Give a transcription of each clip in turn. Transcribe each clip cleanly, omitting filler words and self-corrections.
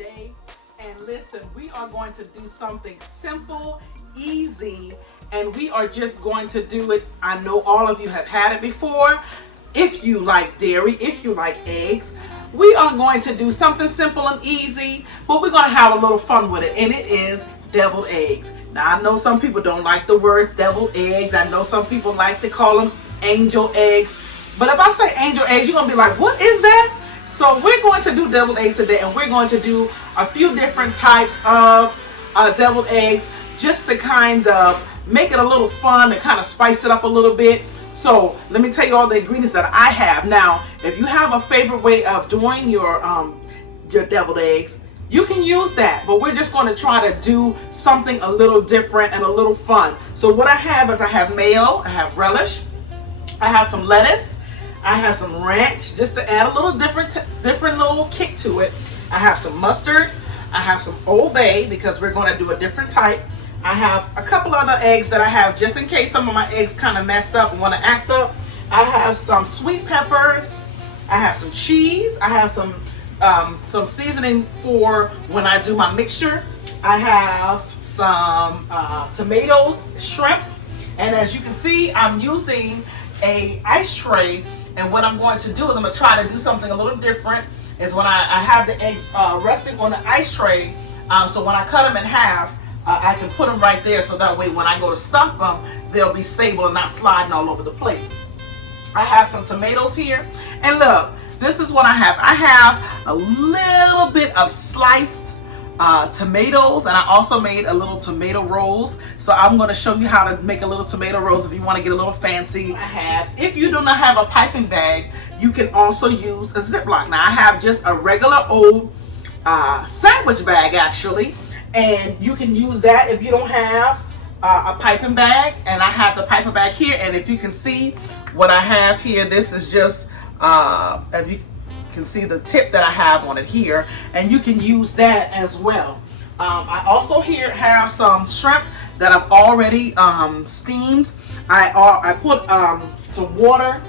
today. And listen, we are going to do something simple, easy, and we are just going to do it. I know all of you have had it before. If you like dairy, if you like eggs, we are going to do something simple and easy, but we're going to have a little fun with it, and it is deviled eggs. Now, I know some people don't like the words deviled eggs. I know some people like to call them angel eggs, but if I say angel eggs, you're going to be like, what is that? So we're going to do deviled eggs today, and we're going to do a few different types of deviled eggs just to kind of make it a little fun and kind of spice it up a little bit. So let me tell you all the ingredients that I have. Now, if you have a favorite way of doing your deviled eggs, you can use that, but we're just going to try to do something a little different and a little fun. So what I have is I have mayo, I have relish, I have some lettuce, I have some ranch just to add a little different little kick to it. I have some mustard, I have some Old Bay because we're going to do a different type. I have a couple other eggs that I have just in case some of my eggs kind of mess up and want to act up. I have some sweet peppers, I have some cheese, I have some seasoning for when I do my mixture. I have some tomatoes, shrimp, and as you can see, I'm using a ice tray. And what I'm going to do is I'm going to try to do something a little different. Is when I have the eggs resting on the ice tray, so when I cut them in half, I can put them right there, so that way when I go to stuff them, they'll be stable and not sliding all over the plate. I have some tomatoes here, and look, this is what I have. I have a little bit of sliced tomatoes, and I also made a little tomato rolls. So I'm going to show you how to make a little tomato rolls if you want to get a little fancy. If you do not have a piping bag, you can also use a Ziploc. Now I have just a regular old sandwich bag actually, and you can use that if you don't have a piping bag. And I have the piping bag here, and if you can see what I have here, this is just as you can see the tip that I have on it here, and you can use that as well. I also here have some shrimp that I've already steamed. I put some water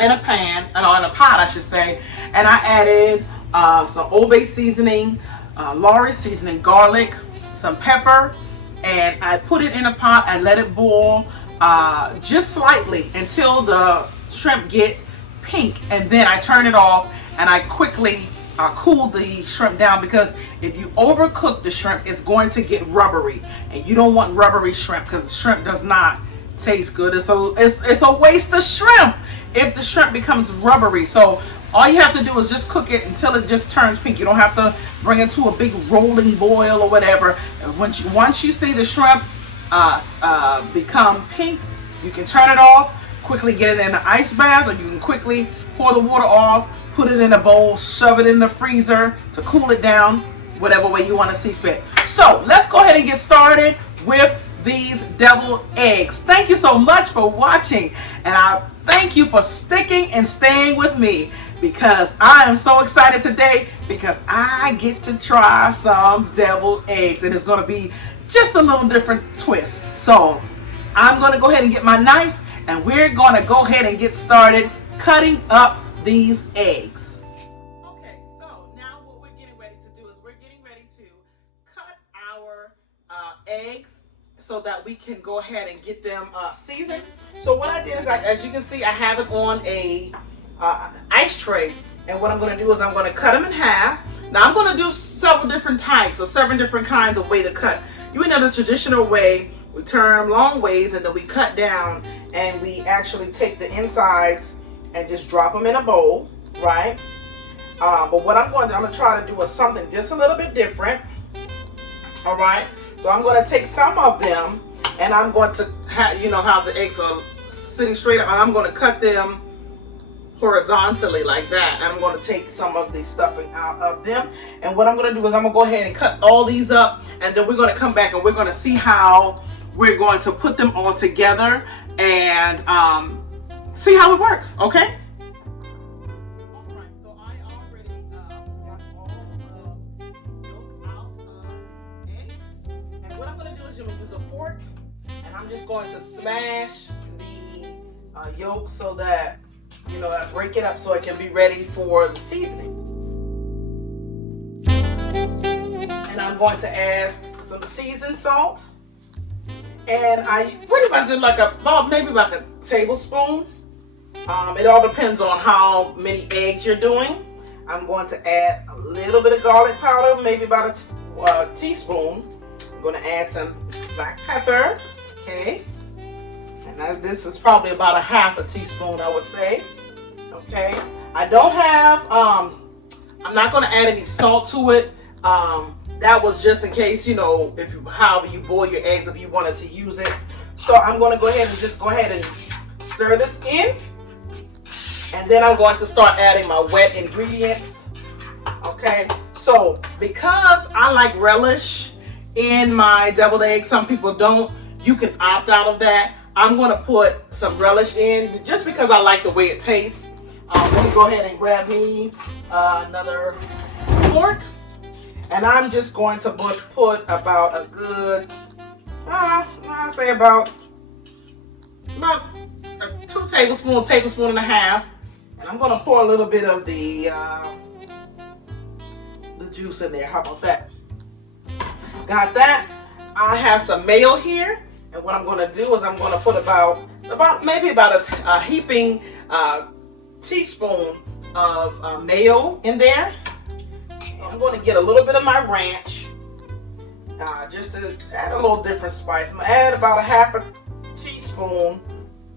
in a pan, in a pot I should say, and I added some Old Bay seasoning, Lawry's seasoning, garlic, some pepper, and I put it in a pot and let it boil just slightly until the shrimp get pink, and then I turn it off and I quickly cool the shrimp down, because if you overcook the shrimp, it's going to get rubbery, and you don't want rubbery shrimp because the shrimp does not taste good. It's a waste of shrimp if the shrimp becomes rubbery. So all you have to do is just cook it until it just turns pink. You don't have to bring it to a big rolling boil or whatever. And once you see the shrimp become pink, you can turn it off, quickly get it in the ice bath, or you can quickly pour the water off, put it in a bowl, shove it in the freezer to cool it down, whatever way you want to see fit. So let's go ahead and get started with these deviled eggs. Thank you so much for watching, and I thank you for sticking and staying with me, because I am so excited today because I get to try some deviled eggs, and it's going to be just a little different twist. So I'm going to go ahead and get my knife, and we're going to go ahead and get started cutting up these eggs. Okay, so now what we're getting ready to do is we're getting ready to cut our eggs so that we can go ahead and get them seasoned. So what I did is, as you can see, I have it on a ice tray, and what I'm going to do is I'm going to cut them in half. Now I'm going to do several different types or 7 different kinds of way to cut. You know, the traditional way, we turn them long ways and then we cut down, and we actually take the insides and just drop them in a bowl, right? But what I'm going to try to do is something just a little bit different. All right, so I'm going to take some of them, and I'm going to have, you know how the eggs are sitting straight up, and I'm going to cut them horizontally like that, and I'm going to take some of the stuffing out of them. And what I'm going to do is I'm going to go ahead and cut all these up, and then we're going to come back and we're going to see how we're going to put them all together and see how it works, okay? All right, so I already got all of the yolk out of eggs, and what I'm going to do is I'm going to use a fork, and I'm just going to smash the yolk so that, you know, I break it up so it can be ready for the seasoning. And I'm going to add some seasoned salt. And I pretty much did like maybe like a tablespoon. It all depends on how many eggs you're doing. I'm going to add a little bit of garlic powder, maybe about a teaspoon. I'm going to add some black pepper, okay? And this is probably about a half a teaspoon, I would say, okay? I don't have, I'm not going to add any salt to it. That was just in case, you know, however you boil your eggs, if you wanted to use it. So I'm going to go ahead and stir this in. And then I'm going to start adding my wet ingredients. Okay, so because I like relish in my deviled eggs, some people don't, you can opt out of that. I'm going to put some relish in just because I like the way it tastes. Let me go ahead and grab me another fork. And I'm just going to put about a good, I'll say about 2 tablespoon and a half. And I'm going to pour a little bit of the juice in there. How about that? Got that? I have some mayo here. And what I'm going to do is I'm going to put maybe about a heaping teaspoon of mayo in there. I'm going to get a little bit of my ranch just to add a little different spice. I'm going to add about a half a teaspoon,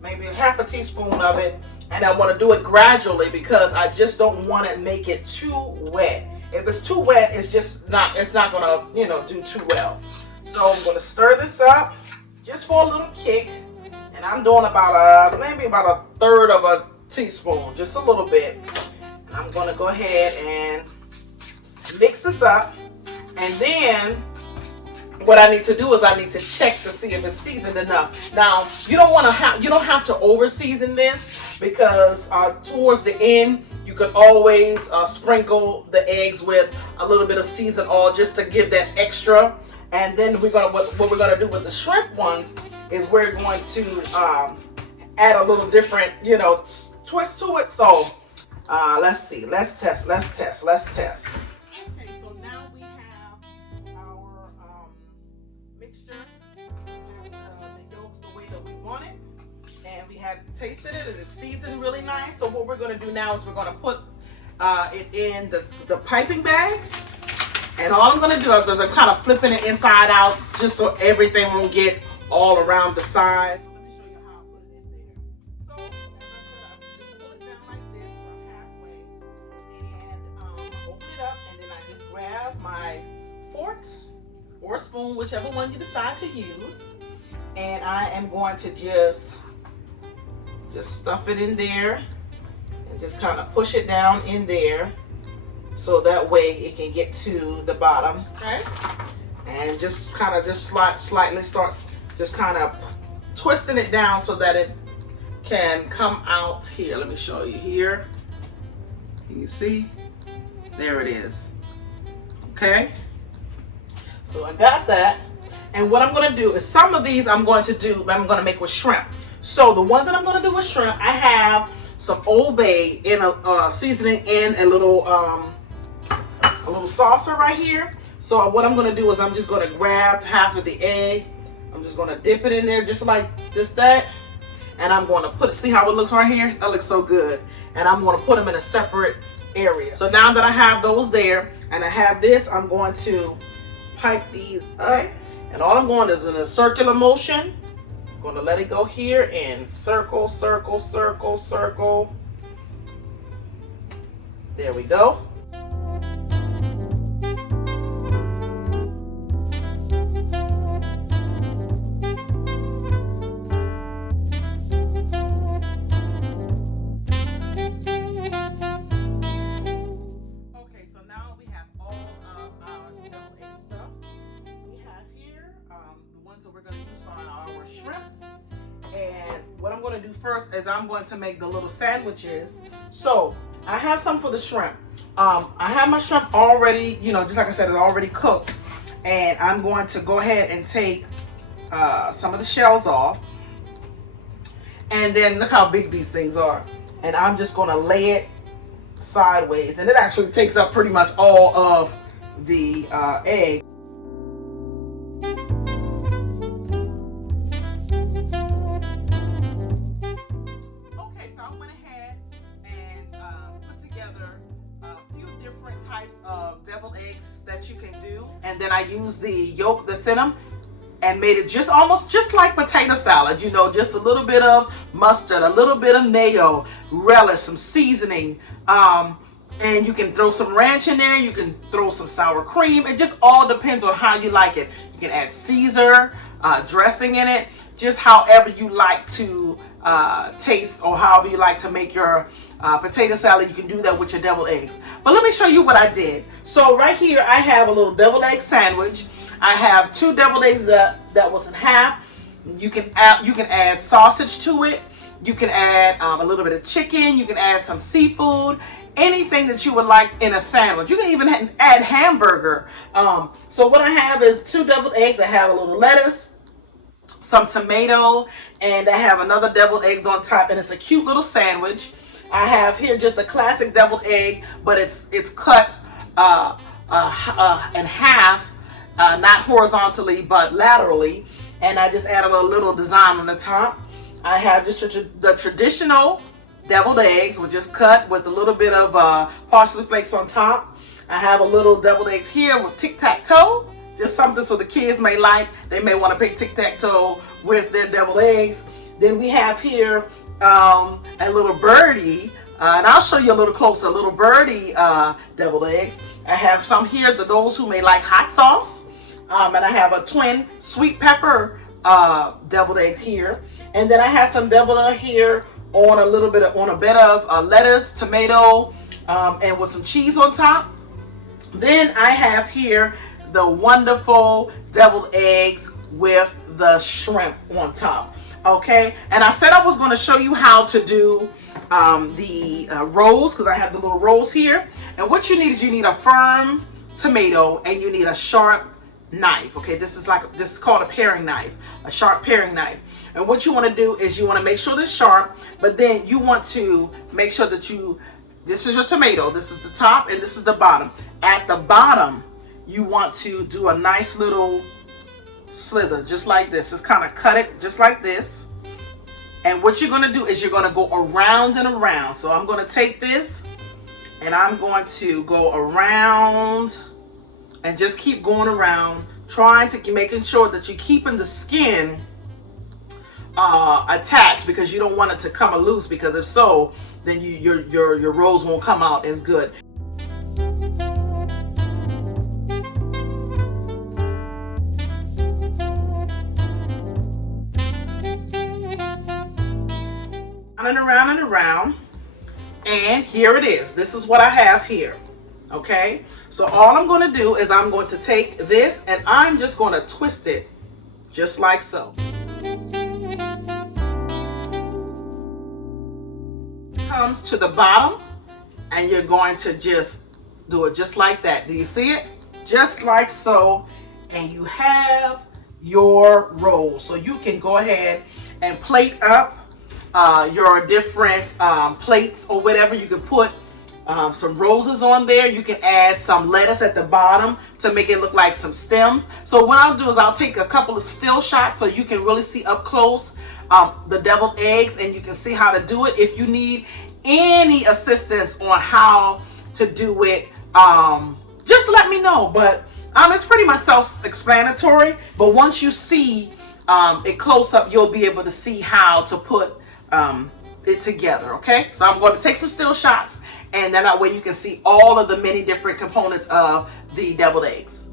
maybe a half a teaspoon of it. And I want to do it gradually because I just don't want to make it too wet. If it's too wet, it's not going to, you know, do too well. So I'm going to stir this up just for a little kick. And I'm doing maybe about a third of a teaspoon, just a little bit. And I'm going to go ahead and mix this up. And then what I need to do is I need to check to see if it's seasoned enough. Now, you don't have to over season this because towards the end you could always sprinkle the eggs with a little bit of seasoned oil just to give that extra. And then what we're gonna do with the shrimp ones is we're going to add a little different, you know, twist to it. So let's see, let's test. Okay, so now we have our mixture, the yolks the way that we want it, and we have tasted it. It is seasoned really nice. So what we're going to do now is we're going to put it in the piping bag, and all I'm going to do is I'm kind of flipping it inside out just so everything won't get all around the side. Let me show you how I put it in there. So as I said, I just pull it down like this about halfway, and open it up, and then I just grab my fork or spoon, whichever one you decide to use, and I am going to just stuff it in there and just kind of push it down in there so that way it can get to the bottom. Okay, and just kind of slightly start just kind of twisting it down so that it can come out here. Let me show you here. Can you see? There it is. Okay, so I got that. And what I'm going to do is some of these I'm going to make with shrimp. So the ones that I'm going to do with shrimp, I have some Old Bay in a seasoning in a little saucer right here. So what I'm going to do is I'm just going to grab half of the egg. I'm just going to dip it in there just like that. And I'm going to put it, see how it looks right here? That looks so good. And I'm going to put them in a separate area. So now that I have those there and I have this, I'm going to pipe these up. And all I'm going is in a circular motion. I'm going to let it go here and circle, circle, circle, circle. There we go. First is I'm going to make the little sandwiches. So I have some for the shrimp. I have my shrimp already, you know, just like I said, it's already cooked. And I'm going to go ahead and take some of the shells off. And then look how big these things are. And I'm just going to lay it sideways. And it actually takes up pretty much all of the egg. Okay, so I went ahead and put together a few different types of deviled eggs that you can do. And then I used the yolk that's in them and made it just almost just like potato salad, you know, just a little bit of mustard, a little bit of mayo, relish, some seasoning, and you can throw some ranch in there, you can throw some sour cream. It just all depends on how you like it. You can add Caesar dressing in it, just however you like to taste, or however you like to make your potato salad. You can do that with your deviled eggs. But let me show you what I did. So right here I have a little deviled egg sandwich. I have 2 deviled eggs that was in half. You can add sausage to it. You can add a little bit of chicken. You can add some seafood. Anything that you would like in a sandwich. You can even add hamburger. So what I have is 2 deviled eggs. I have a little lettuce, some tomato, and I have another deviled egg on top, and it's a cute little sandwich. I have here just a classic deviled egg, but it's cut in half. Not horizontally but laterally, and I just added a little design on the top. I have just the traditional deviled eggs, which is cut with a little bit of parsley flakes on top. I have a little deviled eggs here with tic-tac-toe, just something so the kids may like. They may want to pick tic-tac-toe with their deviled eggs. Then we have here a little birdie, and I'll show you a little closer, a little birdie deviled eggs. I have some here for those who may like hot sauce. And I have a twin sweet pepper deviled eggs here. And then I have some deviled egg here on a bed of lettuce, tomato, and with some cheese on top. Then I have here the wonderful deviled eggs with the shrimp on top. Okay, and I said I was going to show you how to do the rolls, because I have the little rolls here. And what you need is you need a firm tomato and you need a sharp knife. Okay, this is called a paring knife, a sharp paring knife. And what you want to do is you want to make sure it's sharp, but then you want to make sure that this is your tomato, this is the top and this is the bottom. At the bottom you want to do a nice little slither just like this. Just kind of cut it just like this. And what you're going to do is you're going to go around and around. So I'm going to take this and I'm going to go around and just keep going around, trying to making sure that you're keeping the skin attached, because you don't want it to come loose, because if so, then your rolls won't come out as good. And around and around, and here it is. This is what I have here. Okay, so all I'm going to do is I'm going to take this and I'm just going to twist it just like so. Comes to the bottom and you're going to just do it just like that. Do you see it? Just like so, and you have your roll. So you can go ahead and plate up your different plates or whatever. You can put some roses on there. You can add some lettuce at the bottom to make it look like some stems. So what I'll do is I'll take a couple of still shots so you can really see up close the deviled eggs, and you can see how to do it. If you need any assistance on how to do it, just let me know. But it's pretty much self-explanatory, but once you see it close up, you'll be able to see how to put it together. Okay, so I'm going to take some still shots, and then that way you can see all of the many different components of the deviled eggs.